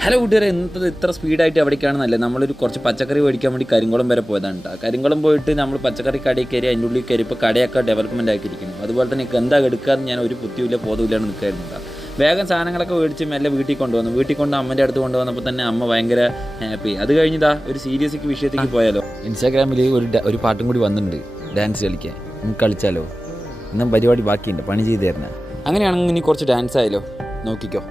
Hello കൂട്ടുകാരെ, ഇന്നത്തെ ഇത്ര സ്പീഡായിട്ട് എവിടേക്കാണെന്നല്ലേ, നമ്മളൊരു കുറച്ച് പച്ചക്കറി മേടിക്കാൻ വേണ്ടി കരിങ്കുളം വരെ പോയതാണ് കേട്ടോ. കരിങ്കുളം പോയിട്ട് നമ്മൾ പച്ചക്കറി കടയിൽ കയറി അതിൻ്റെ ഉള്ളിൽ കയറി ഇപ്പോൾ കടയൊക്കെ ഡെവലപ്മെൻ്റ് ആക്കിയിരിക്കുന്നു. അതുപോലെ തന്നെ എന്താ എടുക്കാമെന്ന് ഞാൻ ഒരു പുത്തിയില്ല ബോധമില്ലാണ്ട് നിൽക്കായിരുന്നു കേട്ടോ. വേഗം സാധനങ്ങളൊക്കെ മേടിച്ച് മെല്ലെ വീട്ടിൽ കൊണ്ടുവന്നു. വീട്ടിൽ കൊണ്ട് അമ്മൻ്റെ അടുത്ത് കൊണ്ടുവന്നപ്പോൾ തന്നെ അമ്മ ഭയങ്കര ഹാപ്പി. അത് കഴിഞ്ഞതാ ഒരു സീരിയസ് വിഷയത്തേക്ക് പോയാലോ. ഇൻസ്റ്റാഗ്രാമിൽ ഒരു പാട്ടും കൂടി വന്നിട്ടുണ്ട്, ഡാൻസ് കളിക്കാൻ. നമുക്ക് കളിച്ചാലോ? ഇന്നും പരിപാടി ബാക്കിയുണ്ട്, പണി ചെയ്ത് തരണം. അങ്ങനെയാണെങ്കിൽ ഇനി കുറച്ച് ഡാൻസ് ആയാലോ, നോക്കിക്കോ.